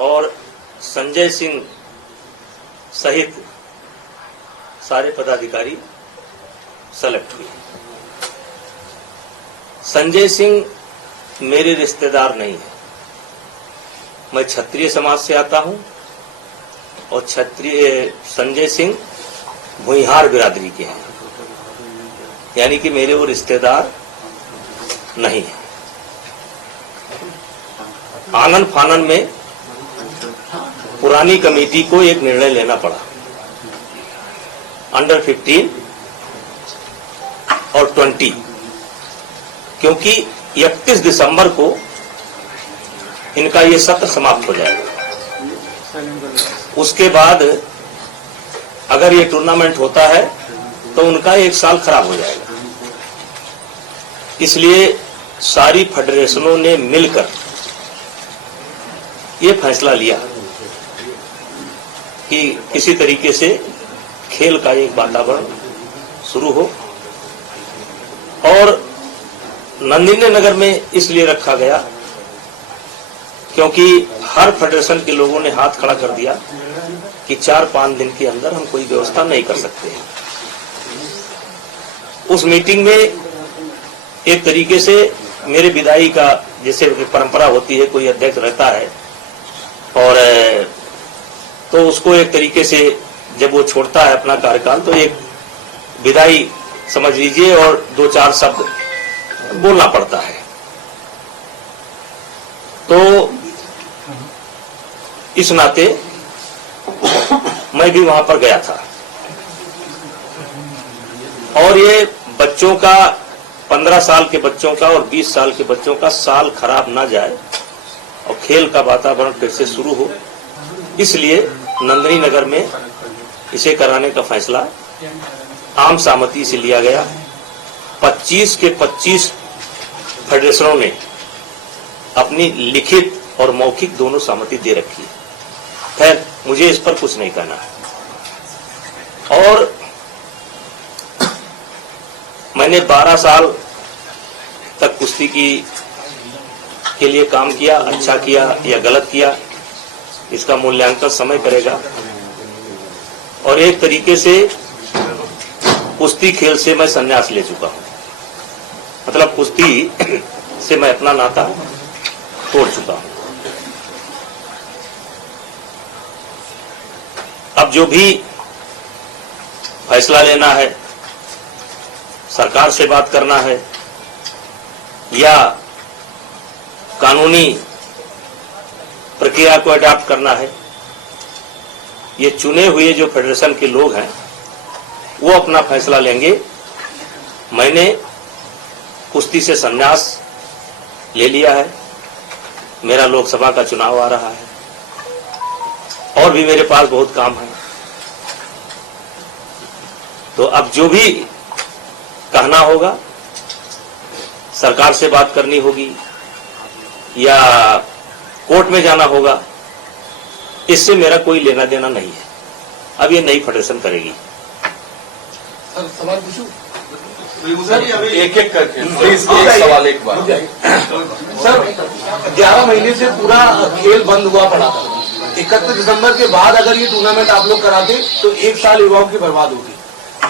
और संजय सिंह सहित सारे पदाधिकारी सेलेक्ट हुए। संजय सिंह मेरे रिश्तेदार नहीं है। मैं क्षत्रिय समाज से आता हूं और संजय सिंह भुइहार बिरादरी के हैं, यानी कि मेरे वो रिश्तेदार नहीं है। आंगन फानन में पुरानी कमेटी को एक निर्णय लेना पड़ा, अंडर 15 और 20, क्योंकि 31 दिसंबर को इनका ये सत्र समाप्त हो जाएगा। उसके बाद अगर ये टूर्नामेंट होता है तो उनका एक साल खराब हो जाएगा। इसलिए सारी फेडरेशनों ने मिलकर ये फैसला लिया कि किसी तरीके से खेल का एक वातावरण शुरू हो, और नंदिनी नगर में इसलिए रखा गया क्योंकि हर फेडरेशन के लोगों ने हाथ खड़ा कर दिया कि 4-5 दिन के अंदर हम कोई व्यवस्था नहीं कर सकते हैं। उस मीटिंग में एक तरीके से मेरे विदाई का, जैसे परंपरा होती है, कोई अध्यक्ष रहता है और तो उसको एक तरीके से जब वो छोड़ता है अपना कार्यकाल तो एक विदाई समझ लीजिए और 2-4 शब्द बोलना पड़ता है। तो इस नाते मैं भी वहां पर गया था, और ये बच्चों का 15 साल के बच्चों का और 20 साल के बच्चों का साल खराब ना जाए और खेल का वातावरण फिर से शुरू हो, इसलिए नंदिनी नगर में इसे कराने का फैसला आम सहमति से लिया गया। 25 के 25 फेडरेशनों ने अपनी लिखित और मौखिक दोनों सहमति दे रखी है। खैर, मुझे इस पर कुछ नहीं कहना है। और मैंने 12 साल तक कुश्ती के लिए काम किया। अच्छा किया या गलत किया, इसका मूल्यांकन समय करेगा। और एक तरीके से कुश्ती खेल से मैं संन्यास ले चुका हूं, मतलब कुश्ती से मैं अपना नाता तोड़ चुका हूं। अब जो भी फैसला लेना है, सरकार से बात करना है या कानूनी प्रक्रिया को अडॉप्ट करना है, ये चुने हुए जो फेडरेशन के लोग हैं वो अपना फैसला लेंगे। मैंने कुश्ती से संन्यास ले लिया है। मेरा लोकसभा का चुनाव आ रहा है और भी मेरे पास बहुत काम है। तो अब जो भी कहना होगा, सरकार से बात करनी होगी या कोर्ट में जाना होगा, इससे मेरा कोई लेना देना नहीं है। अब ये नई फेडरेशन करेगी। सर, सवाल पूछूं? एक करके प्लीज, एक सवाल एक बार। सर, 11 महीने से पूरा खेल बंद हुआ पड़ा था। 31 दिसंबर के बाद अगर ये टूर्नामेंट आप लोग कराते तो 1 साल युवाओं की बर्बाद होगी,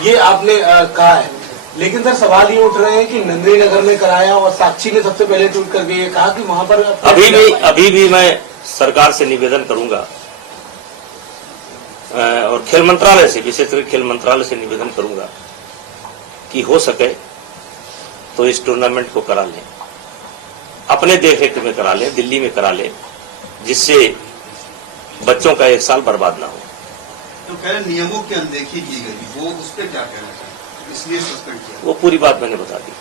ये आपने कहा है। लेकिन सर, सवाल ये उठ रहे हैं कि नंदिनी नगर में कराया और साक्षी ने सबसे पहले ट्वीट करके ये कहा कि वहां पर अभी भी मैं सरकार से निवेदन करूंगा और खेल मंत्रालय से, विशेषकर खेल मंत्रालय से निवेदन करूंगा कि हो सके तो इस टूर्नामेंट को करा लें, अपने देखरेख में करा लें, दिल्ली में करा लें, जिससे बच्चों का 1 साल बर्बाद ना हो। तो कह रहे नियमों की अनदेखी की गई, वो उस पर क्या कहना चाहिए, इसलिए सस्पेंड किया? वो पूरी बात मैंने बता दी।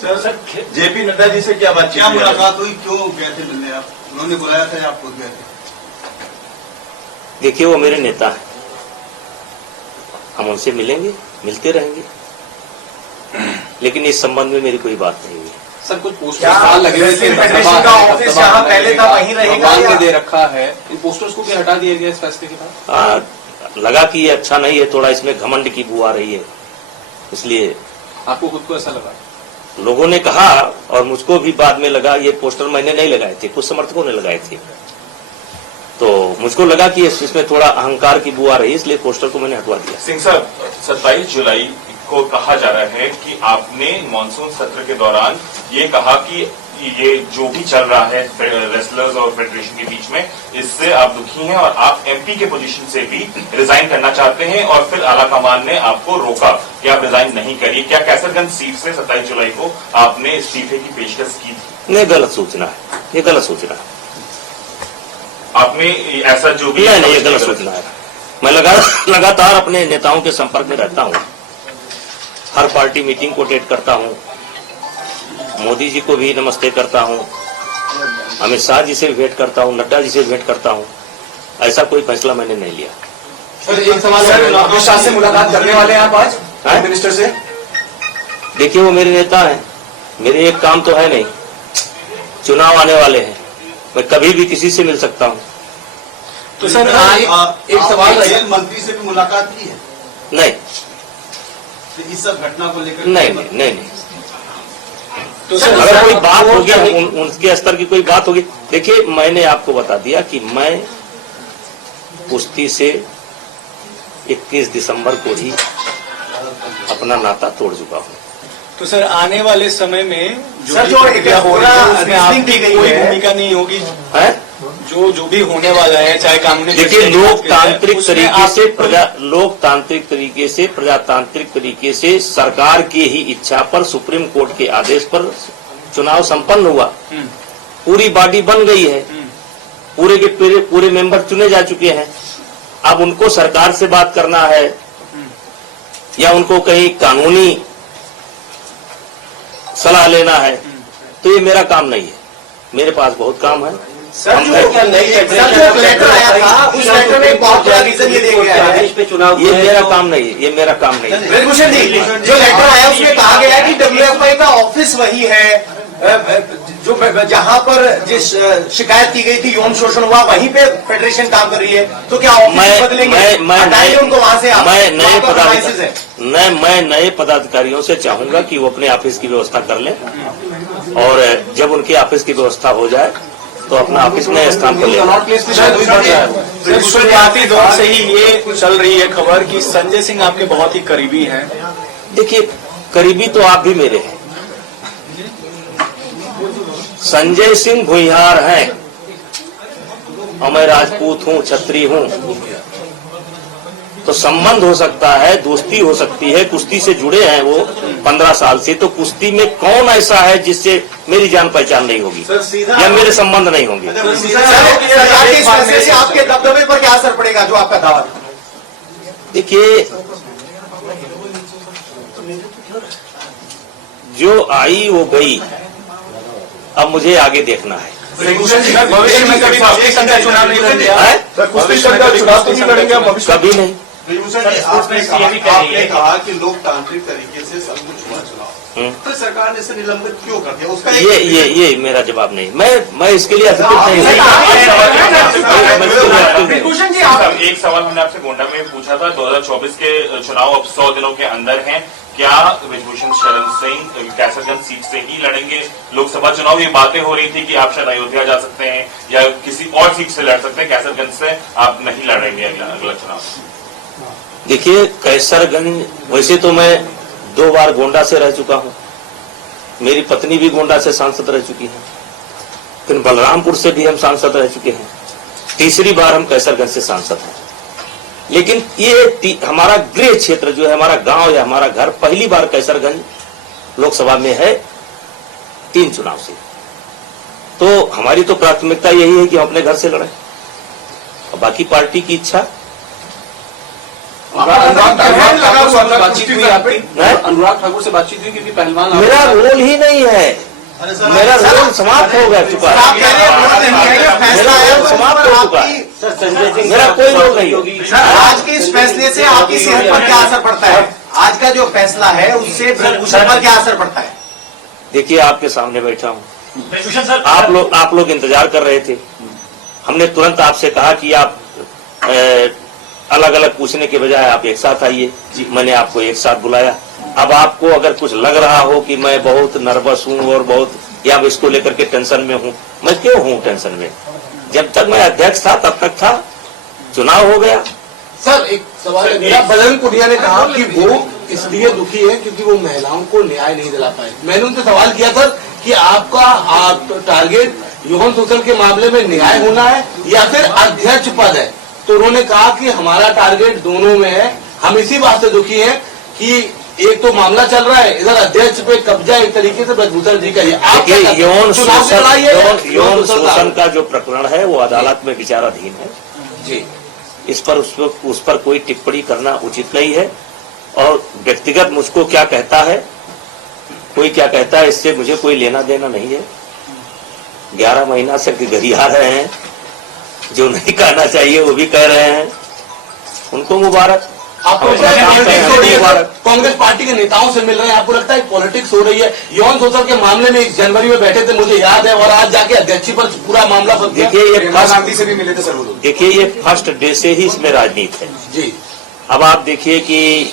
सर, जेपी नड्डा जी से क्या बातचीत, क्या मुलाकात हुई, क्यों गए थे मिलने आप? उन्होंने बुलाया था या आप खुद गए थे? देखिए, वो मेरे नेता हैं, हम उनसे मिलेंगे, मिलते रहेंगे, लेकिन इस संबंध में मेरी कोई बात नहीं है। सर, कुछ पोस्टर लगे हुए थे, फेडरेशन का ऑफिस जहां पहले था वहीं रहेगा या दे रखा है, इन पोस्टर्स को भी हटा दिया गया इस फैसले के बाद? लगा कि ये अच्छा नहीं है, थोड़ा इसमें घमंड की बू आ रही है, इसलिए। आपको खुद को ऐसा लगा? लोगों ने कहा और मुझको भी बाद में लगा, ये पोस्टर मैंने नहीं लगाए थे, कुछ समर्थकों ने लगाए थे। तो मुझको लगा कि इसमें थोड़ा अहंकार की बुआ रही, इसलिए पोस्टर को मैंने हटवा दिया। सिंह साहब, 27 जुलाई को कहा जा रहा है कि आपने मानसून सत्र के दौरान ये कहा कि ये जो भी चल रहा है रेसलर्स और फेडरेशन के बीच में, इससे आप दुखी हैं और आप एमपी के पोजीशन से भी रिजाइन करना चाहते हैं, और फिर आलाकमान ने आपको रोका कि आप रिजाइन नहीं करिए। क्या कैसरगंज सीट से 27 जुलाई को आपने इस्तीफे की पेशकश की थी? नहीं, गलत सूचना है, ये गलत सूचना है। आपने ऐसा जो भी नहीं, ये गलत सूचना है। मैं लगातार अपने नेताओं के संपर्क में रहता हूं, हर पार्टी मीटिंग को अटेंड करता हूं, मोदी जी को भी नमस्ते करता हूं, अमित शाह जी से भी भेंट करता हूं, नड्डा जी से भी भेंट करता हूं। ऐसा कोई फैसला मैंने नहीं लिया। सर, एक सवाल है, अमित शाह से मुलाकात करने वाले हैं आप आज प्राइम मिनिस्टर से? देखिए, वो मेरे नेता हैं, मेरे एक काम तो है नहीं, चुनाव आने वाले हैं, मैं कभी भी किसी से मिल सकता हूं। तो सर एक सवाल है, जेल मंत्री से भी मुलाकात की है? नहीं, तो इस सब घटना को लेकर नहीं। तो सर अगर कोई बात होगी, उनके स्तर की कोई बात होगी। देखिए, मैंने आपको बता दिया कि मैं कुश्ती से 21 दिसंबर को ही अपना नाता तोड़ चुका हूँ। तो सर आने वाले समय में सर जो प्रक्रिया हो रही है उसमें आपकी दी गई कोई है, भूमिका नहीं होगी? है जो भी होने वाला है, चाहे कानूनी देखिए, प्रक्रिया लोकतांत्रिक उसमें तरीके से आप- लोकतांत्रिक तरीके से, प्रजातांत्रिक तरीके से सरकार की ही इच्छा पर, सुप्रीम कोर्ट के आदेश पर चुनाव संपन्न हुआ। पूरी बॉडी बन गई है, पूरे के पूरे मेंबर चुने जा चुके हैं। अब उनको सरकार से बात करना है या उनको कहीं कानूनी सलाह लेना है, तो ये मेरा काम नहीं है। मेरे पास बहुत काम है। सर जो लेटर आया था उस लेटर में बहुत बड़ा रीजन ये दिया गया है, ये मेरा काम नहीं है, ये मेरा काम नहीं है। ब्रजभूषण जी, जो लेटर आया उसमें कहा गया है कि WFI का ऑफिस वही है जो जहां पर जिस शिकायत की गई थी, यौन शोषण हुआ, वहीं पे फेडरेशन काम कर रही है। तो क्या ऑफिस बदलेंगे? हटाएंगे उनको वहां से? मैं नए पदाधिकारियों से चाहूंगा कि वो अपने ऑफिस की व्यवस्था कर लें, और जब उनके ऑफिस की व्यवस्था हो जाए तो अपना ऑफिस नए स्थान पर ले। सर, शुरुआती दौर से ही ये चल रही है खबर कि संजय सिंह आपके बहुत ही करीबी हैं। देखिए, करीबी तो आप भी मेरे हैं। संजय सिंह भुइहार हैं और मैं राजपूत हूं, क्षत्रिय हूं, तो संबंध हो सकता है, दोस्ती हो सकती है। कुश्ती से जुड़े हैं वो 15 साल से, तो कुश्ती में कौन ऐसा है जिससे मेरी जान पहचान नहीं होगी या मेरे संबंध नहीं होंगे? सरकार के इस फैसले से आपके दबदबे पर क्या असर पड़ेगा, जो आपका दावा? देखिए, जो आई वो गई, अब मुझे आगे देखना है। भविष्य में कभी कुश्ती संघ का चुनाव नहीं लड़ेंगे? कुश्ती संघ का चुनाव तो नहीं लड़ेंगे भविष्य? कभी नहीं। आपने कहा कि लोकतांत्रिक तरीके से सब कुछ हुआ चुनाव, तो सरकार ने इसे निलंबित क्यों कर दिया? उसका ये मेरा जवाब नहीं। मैं इसके लिए अधिकृत नहीं हूँ। एक सवाल हमने आपसे गोंडा में पूछा था, 2024 के चुनाव अब 100 दिनों के अंदर हैं, क्या ब्रजभूषण शरण सिंह कैसरगंज सीट से ही लड़ेंगे लोकसभा चुनाव? ये बातें हो रही थी कि आप शायद अयोध्या जा सकते हैं या किसी और सीट से लड़ सकते हैं, कैसरगंज से आप नहीं लड़ेंगे अगला चुनाव? देखिए, कैसरगंज, वैसे तो मैं 2 बार गोंडा से रह चुका हूं, मेरी पत्नी भी गोंडा से सांसद रह चुकी है, फिर बलरामपुर से भी हम सांसद रह चुके हैं, तीसरी बार हम कैसरगंज से सांसद हैं। लेकिन ये हमारा गृह क्षेत्र जो है, हमारा गांव या हमारा घर, पहली बार कैसरगंज लोकसभा में है 3 चुनाव से। तो हमारी तो प्राथमिकता यही है कि हम अपने घर से लड़ें, और बाकी पार्टी की इच्छा। अनुराग ठाकुर से बातचीत हुई, क्योंकि पहलवान मेरा रोल ही नहीं है, मेरा रोल समाप्त हो गया चुका है, मेरा रोल समाप्त हो चुका है, मेरा कोई रोल नहीं होगी। आज के इस फैसले से आपकी सेहत पर क्या असर पड़ता है? आज का जो फैसला है उससे ब्रजभूषण पर क्या असर पड़ता है? देखिए, आपके सामने बैठा हूँ, आप लोग इंतजार कर रहे थे, हमने तुरंत आपसे कहा कि आप अलग अलग पूछने के बजाय आप एक साथ आइए, मैंने आपको एक साथ बुलाया। अब आपको अगर कुछ लग रहा हो कि मैं बहुत नर्वस हूं और बहुत या इसको लेकर के टेंशन में हूं, मैं क्यों हूं टेंशन में? जब तक मैं अध्यक्ष था तब तक था, चुनाव हो गया। सर एक सवाल है मेरा, बजरंग पुनिया ने कहा कि वो इसलिए दुखी है क्योंकि वो महिलाओं को न्याय नहीं दिला पाए। मैंने उनसे सवाल किया सर कि आपका टारगेट यौन शोषण के मामले में न्याय होना है या फिर अध्यक्ष पद है, तो उन्होंने कहा कि हमारा टारगेट दोनों में है। हम इसी बात से दुखी हैं कि एक तो मामला चल रहा है, इधर अध्यक्ष पे कब्जा एक तरीके से ब्रजभूषण जी का है। आप यौन शोषण का जो प्रकरण है वो अदालत में विचाराधीन है जी, इस पर उस पर कोई टिप्पणी करना उचित नहीं है। और व्यक्तिगत मुझको क्या कहता है, कोई क्या कहता है, इससे मुझे कोई लेना देना नहीं है। 11 महीना से गरिया रहे हैं, जो नहीं कहना चाहिए वो भी कह रहे हैं, उनको मुबारक। आपको लगता है पॉलिटिक्स हो रही है? कांग्रेस पार्टी के नेताओं से मिल रहे हैं, आपको लगता है पॉलिटिक्स हो रही है? यौन शोषण के मामले में 1 जनवरी में बैठे थे, मुझे याद है, और आज जाके अध्यक्ष पर पूरा मामला फंस गया। देखिए ये गांधी से भी मिले थे सर वो लोग। देखिए ये फर्स्ट डे से ही इसमें राजनीति है जी। अब आप देखिए कि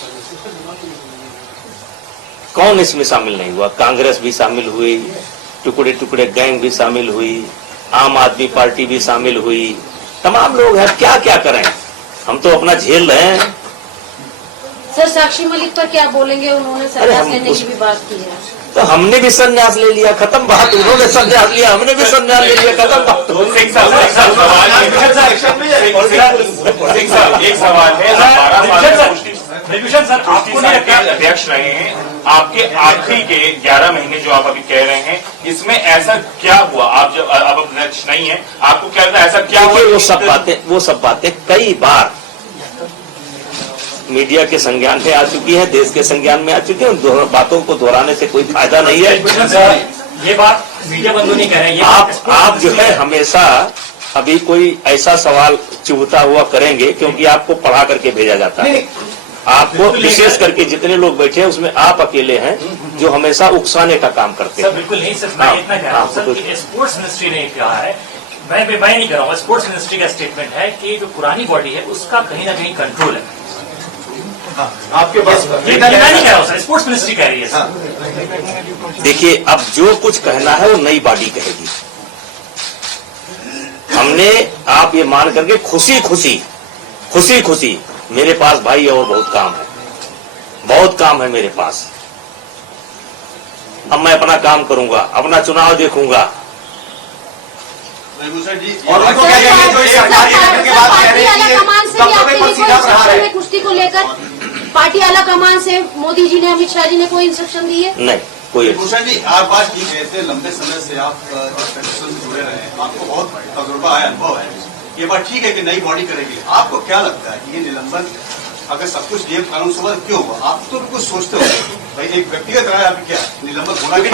कौन इसमें शामिल नहीं हुआ। कांग्रेस भी शामिल हुई, टुकड़े टुकड़े गैंग भी शामिल हुई, आम आदमी पार्टी भी शामिल हुई, तमाम लोग हैं। क्या क्या करें, हम तो अपना झेल रहे हैं। सर साक्षी मलिक पर क्या बोलेंगे? उन्होंने संन्यास लेने की भी बात की है। तो हमने भी संन्यास ले लिया, खत्म बात। उन्होंने संन्यास लिया, हमने भी संन्यास ले लिया, खत्म बात। एक सवाल है, आपको अध्यक्ष रहे हैं, आपके आखिरी के 11 महीने जो आप अभी कह रहे हैं, इसमें ऐसा क्या हुआ? आप जब अब अध्यक्ष नहीं है, आपको क्या लगता है ऐसा क्या हुआ? वो सब बातें कई बार मीडिया के संज्ञान में आ चुकी है, देश के संज्ञान में आ चुकी है। उन दोनों बातों को दोहराने से कोई फायदा नहीं है। ये बात मीडिया बंधु नहीं कह रहे हैं। आप जो है हमेशा अभी कोई ऐसा सवाल चुभता हुआ करेंगे क्योंकि आपको पढ़ा करके भेजा जाता है। आपको विशेष करके जितने लोग बैठे हैं उसमें आप अकेले हैं जो हमेशा उकसाने का काम करते हैं। सर बिल्कुल नहीं, सिर्फ मैं इतना कह रहा हूँ सर कि स्पोर्ट्स मिनिस्ट्री ने कहा है, मैं नहीं कह रहा हूँ, स्पोर्ट्स मिनिस्ट्री का स्टेटमेंट है कि जो पुरानी बॉडी है उसका कहीं ना कहीं कंट्रोल है। आपके पास ये मैं नहीं कह रहा हूँ सर, स्पोर्ट्स मिनिस्ट्री कह रही है। देखिए अब जो कुछ कहना है वो नई बॉडी कहेगी। हमने आप ये मान करके खुशी खुशी मेरे पास भाई और बहुत काम है मेरे पास। अब मैं अपना काम करूंगा, अपना चुनाव देखूंगा। ब्रजभूषण जी, और उनको क्या चाहिए जो सरकारी के बाद कह रहे हैं कि डॉक्टर में कुछ सीधा रहा है कुश्ती को लेकर पार्टी आला कमान से मोदी जी ने, अमित शाह जी ने कोई इंस्ट्रक्शन दी है? नहीं कोई। भूषण जी आप बात ठीक है, लंबे समय से आप फेडरेशन से जुड़े रहे हैं, आपको बहुत तजुर्बा है, अनुभव है। ये बात ठीक है कि नई बॉडी करेगी। आपको क्या लगता है कि ये निलंबन अगर सब कुछ नियम कानून से क्यों हुआ? आप तो कुछ सोचते हो भाई, एक व्यक्तिगत राय आपकी क्या निलंबन होना कि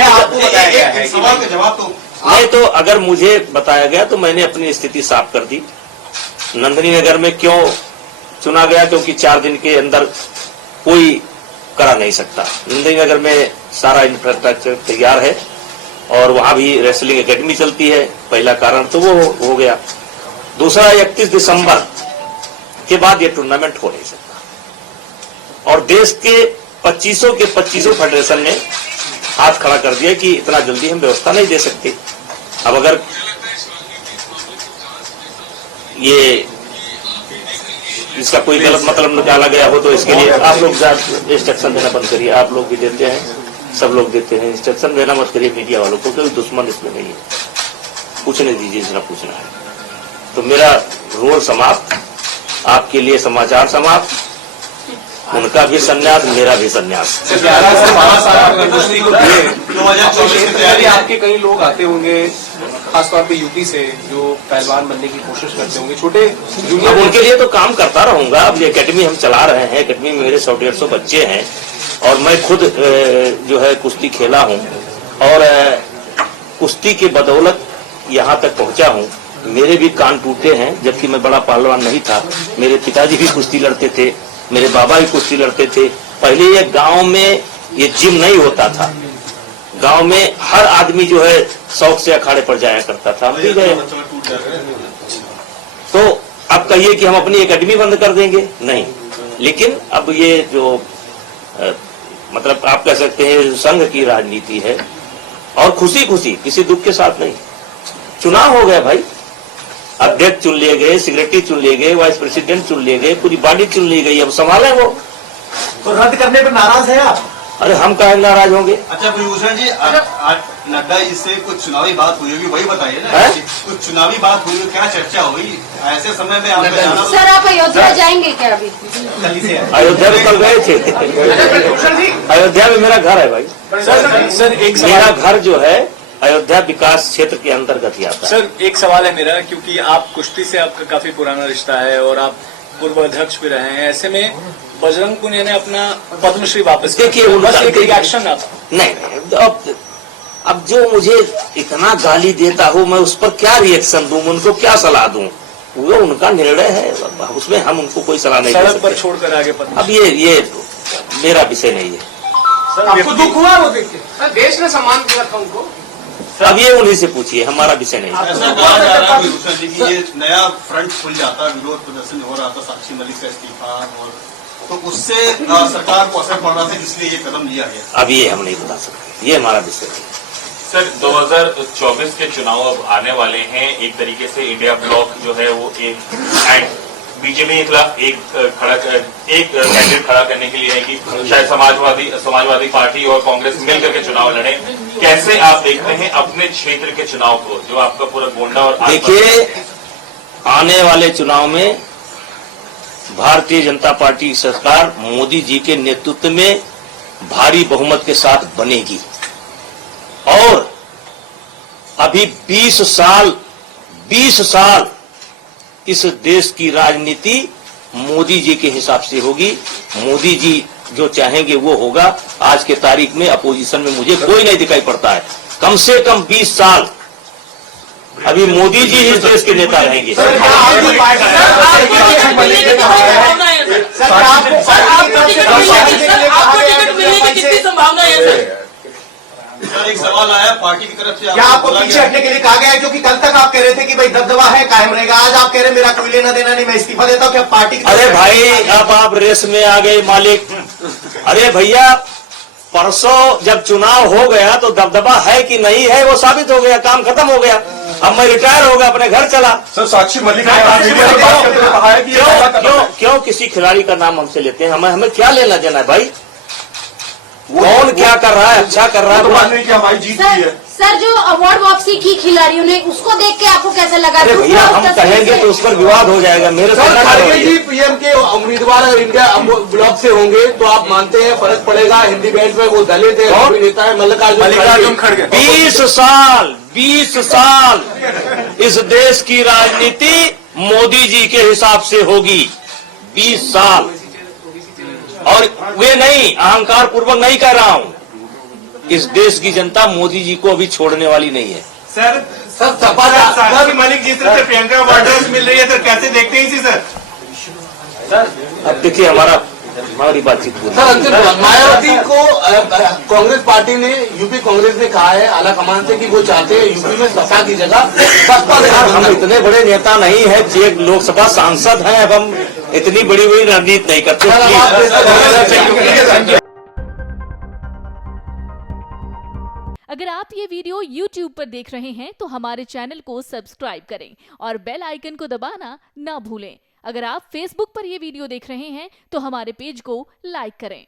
आपको बताया गया है? सवाल का जवाब तो नहीं, तो अगर मुझे बताया गया तो मैंने अपनी स्थिति साफ कर दी। नंदिनी नगर में क्यों चुना गया? क्योंकि 4 दिन के अंदर कोई करा नहीं सकता। नंदिनी नगर में सारा इंफ्रास्ट्रक्चर तैयार है और वहां भी रेसलिंग एकेडमी चलती है, पहला कारण तो वो हो गया। दूसरा 31 दिसंबर के बाद ये टूर्नामेंट हो नहीं सकता और देश के 25 फेडरेशन ने हाथ खड़ा कर दिया कि इतना जल्दी हम व्यवस्था नहीं दे सकते। अब अगर ये इसका कोई गलत मतलब निकाला गया हो तो इसके लिए आप लोग इंस्ट्रक्शन देना बंद करिए। आप लोग भी देते हैं, सब लोग देते हैं, इंस्ट्रक्शन देना मत करिए मीडिया वालों को, कोई दुश्मन इसमें नहीं है। पूछने दीजिए जितना पूछना है। तो मेरा रोल समाप्त, आपके लिए समाचार समाप्त, उनका भी संन्यास, मेरा भी संन्यास। 11 से 12 साल आपने कुश्ती को दिए, 2024 की तैयारी आपके कई लोग आते होंगे खासतौर पे यूपी से जो पहलवान बनने की कोशिश करते होंगे, छोटे अब उनके लिए तो काम करता रहूंगा। अब ये एकेडमी हम चला रहे हैं, एकेडमी में मेरे 100-150 बच्चे हैं और मैं खुद जो है कुश्ती खेला हूं और कुश्ती के बदौलत यहां तक पहुंचा हूं। मेरे भी कान टूटे हैं, जबकि मैं बड़ा पहलवान नहीं था। मेरे पिताजी भी कुश्ती लड़ते थे, मेरे बाबा भी कुश्ती लड़ते थे। पहले ये गांव में ये जिम नहीं होता था, गांव में हर आदमी जो है शौक से अखाड़े पर जाया करता था। हम भी गए। तो अब कहिए कि हम अपनी एकेडमी बंद कर देंगे? नहीं, लेकिन अब ये जो मतलब आप कह सकते हैं संघ की राजनीति है और खुशी किसी दुख के साथ नहीं। चुनाव हो गया भाई, अध्यक्ष चुन लिए गए, सेक्रेटरी चुन लिए गए, वाइस प्रेसिडेंट चुन लिए गए, पूरी बॉडी चुन ली गई, अब संभाले वो। तो रद्द करने पर नाराज है आप? अरे हम काहे नाराज होंगे? अच्छा भूषण जी, नड्डा जी से कुछ चुनावी बात हुई होगी, वही बताइए ना। कुछ चुनावी बात हुई, क्या चर्चा हुई ऐसे समय में? आपका जाना सर आप अयोध्या जाएंगे क्या अभी? अयोध्या में कल गए थे। अयोध्या में मेरा घर है भाई। सर एक मेरा घर जो है अयोध्या विकास क्षेत्र के अंतर्गत ही आता है। सर एक सवाल है मेरा, क्योंकि आप कुश्ती से आपका काफी पुराना रिश्ता है और आप पूर्व अध्यक्ष भी रहे हैं, ऐसे में बजरंग पुनिया ने अपना पद्मश्री वापस देखिए, बस एक रिएक्शन आता। नहीं, अब जो मुझे इतना गाली देता हो, मैं उस पर क्या रिएक्शन दूं, उनको क्या सलाह दूं? वो उनका निर्णय है, उसमें हम उनको कोई सलाह नहीं दे सड़क सकते। पर छोड़कर आगे पद्मश्री। अब ये मेरा विषय नहीं है। आपको दुख हुआ वो देख के? देश ने सम्मान किया था उनको। अब ये उन्हीं से पूछिए, हमारा विषय नहीं है। ऐसा कहा जा रहा है भूषण जी कि ये नया फ्रंट खुल जाता, विरोध प्रदर्शन हो रहा था, साक्षी मलिक का इस्तीफा, और तो उससे सरकार को असर पड़ रहा था, इसलिए ये कदम लिया गया। अब ये हम नहीं बता सकते, ये हमारा विषय नहीं है। सर 2024 के चुनाव अब आने वाले हैं, एक तरीके से इंडिया ब्लॉक जो है वो एक बीजेपी के खिलाफ एक कैंडिडेट खड़ा करने के लिए है कि शायद समाजवादी पार्टी और कांग्रेस मिलकर के चुनाव लड़े। कैसे आप देखते हैं अपने क्षेत्र के चुनाव को, जो आपका पूरा गोंडा और देखिए, आने वाले चुनाव में भारतीय जनता पार्टी की सरकार मोदी जी के नेतृत्व में भारी बहुमत के साथ बनेगी और अभी 20 साल इस देश की राजनीति मोदी जी के हिसाब से होगी। मोदी जी जो चाहेंगे वो होगा। आज के तारीख में अपोजिशन में मुझे कोई नहीं दिखाई पड़ता है। कम से कम 20 साल अभी मोदी जी इस देश के नेता रहेंगे। सर एक सवाल आया पार्टी की तरफ से, क्या आपको पीछे हटने के लिए कहा गया है? क्योंकि कल तक आप कह रहे थे कि भाई दबदबा है, कायम रहेगा, आज आप कह रहे हैं मेरा कोई लेना देना नहीं, मैं इस्तीफा देता हूँ। क्या पार्टी की अरे भाई, अब आप रेस में आ गए मालिक। अरे भैया, परसों जब चुनाव हो गया तो दबदबा है कि नहीं है वो साबित हो गया, काम खत्म हो गया। अब मैं रिटायर हो गया, अपने घर चला। सर साक्षी मलिक ने कहा है कि क्यों किसी खिलाड़ी का नाम हमसे लेते हैं? हमें क्या लेना देना है भाई? कौन क्या कर रहा है, अच्छा कर रहा है, बात नहीं कि हमारी जीत हुई है। सर जो अवार्ड वापसी की खिलाड़ियों ने, उसको देख के आपको कैसा लगा? अरे भैया, हम कहेंगे तो उस पर विवाद हो जाएगा। मेरे खड़गे जी पीएम के उम्मीदवार अगर इंडिया ब्लॉक से होंगे तो आप मानते हैं फर्क पड़ेगा? हिंदी बेल्ट में वो दलित है, नेता है मल्लिकार्जुन खड़गे। 20 साल इस देश की राजनीति मोदी जी के हिसाब से होगी। 20 साल, और वे नहीं, अहंकार पूर्वक नहीं कह रहा हूं। इस देश की जनता मोदी जी को अभी छोड़ने वाली नहीं है। सर साक्षी मलिक जिस तरह से प्रियंका वाड्रा मिल रही है, सर कैसे देखते हैं इसी? सर अब देखिए, हमारी बातचीत पूरी। सर मायावती को कांग्रेस पार्टी ने, यूपी कांग्रेस ने कहा है आला कमान से कि वो चाहते हैं यूपी में सपा की जगह बसपा। हम इतने बड़े नेता नहीं है, एक लोकसभा सांसद हैं। अब हम इतनी बड़ी रणनीति नहीं करते। अगर आप ये वीडियो YouTube पर देख रहे हैं तो हमारे चैनल को सब्सक्राइब करें और बेल आइकन को दबाना ना भूलें। अगर आप Facebook पर ये वीडियो देख रहे हैं तो हमारे पेज को लाइक करें।